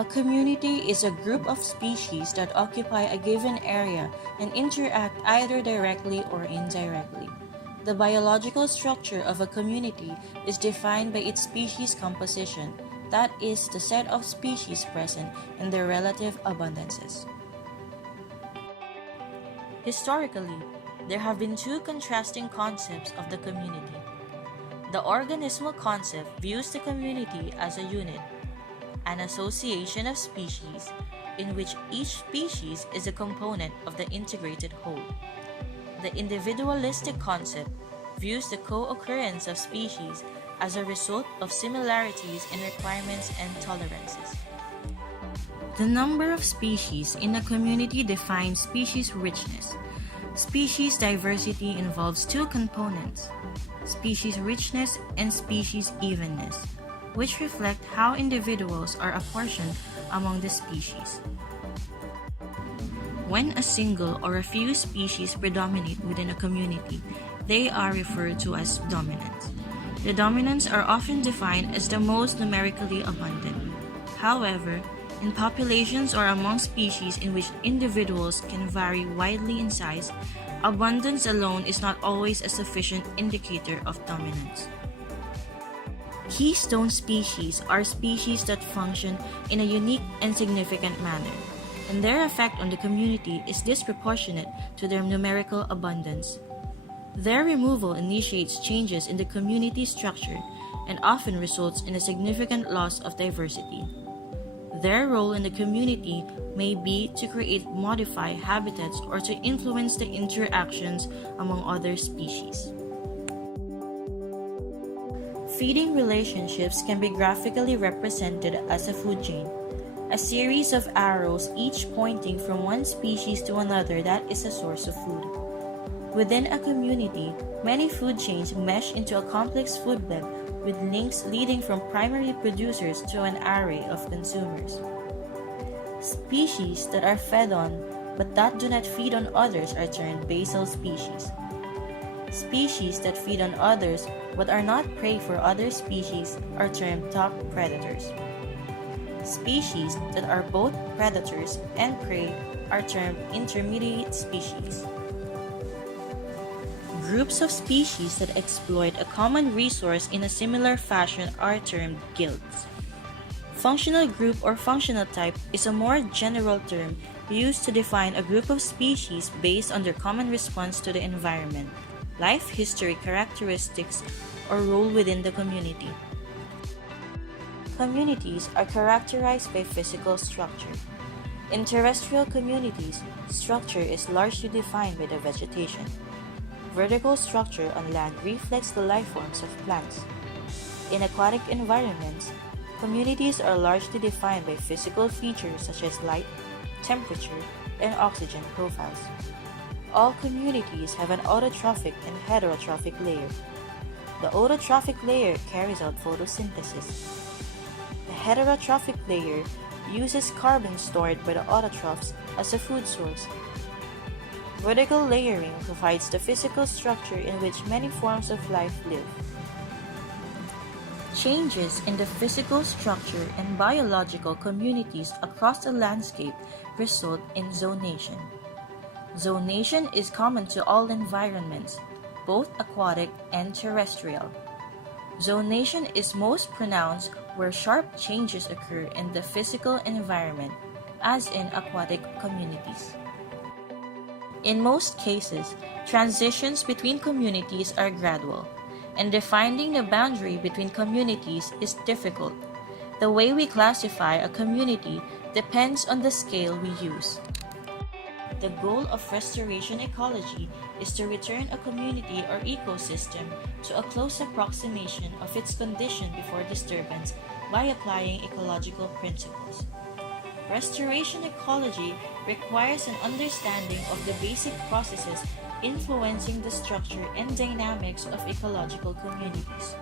A community is a group of species that occupy a given area and interact either directly or indirectly. The biological structure of a community is defined by its species composition, that is, the set of species present and their relative abundances. Historically, there have been two contrasting concepts of the community. The organismal concept views the community as a unit, an association of species in which each species is a component of the integrated whole. The individualistic concept views the co-occurrence of species as a result of similarities in requirements and tolerances. The number of species in a community defines species richness. Species diversity involves two components, species richness and species evenness, which reflect how individuals are apportioned among the species. When a single or a few species predominate within a community, they are referred to as dominants. The dominants are often defined as the most numerically abundant. However, in populations or among species in which individuals can vary widely in size, abundance alone is not always a sufficient indicator of dominance. Keystone species are species that function in a unique and significant manner, and their effect on the community is disproportionate to their numerical abundance. Their removal initiates changes in the community structure and often results in a significant loss of diversity. Their role in the community may be to create modified habitats or to influence the interactions among other species. Feeding relationships can be graphically represented as a food chain, a series of arrows each pointing from one species to another that is a source of food. Within a community, many food chains mesh into a complex food web with links leading from primary producers to an array of consumers. Species that are fed on but that do not feed on others are termed basal species. Species that feed on others but are not prey for other species are termed top predators. Species that are both predators and prey are termed intermediate species. Groups of species that exploit a common resource in a similar fashion are termed guilds. Functional group or functional type is a more general term used to define a group of species based on their common response to the environment, life history characteristics, or role within the community. Communities are characterized by physical structure. In terrestrial communities, structure is largely defined by the vegetation. Vertical structure on land reflects the life forms of plants. In aquatic environments, communities are largely defined by physical features such as light, temperature, and oxygen profiles. All communities have an autotrophic and heterotrophic layer. The autotrophic layer carries out photosynthesis. The heterotrophic layer uses carbon stored by the autotrophs as a food source. Vertical layering provides the physical structure in which many forms of life live. Changes in the physical structure and biological communities across the landscape result in zonation. Zonation is common to all environments, both aquatic and terrestrial. Zonation is most pronounced where sharp changes occur in the physical environment, as in aquatic communities. In most cases, transitions between communities are gradual, and defining the boundary between communities is difficult. The way we classify a community depends on the scale we use. The goal of restoration ecology is to return a community or ecosystem to a close approximation of its condition before disturbance by applying ecological principles. Restoration ecology requires an understanding of the basic processes influencing the structure and dynamics of ecological communities.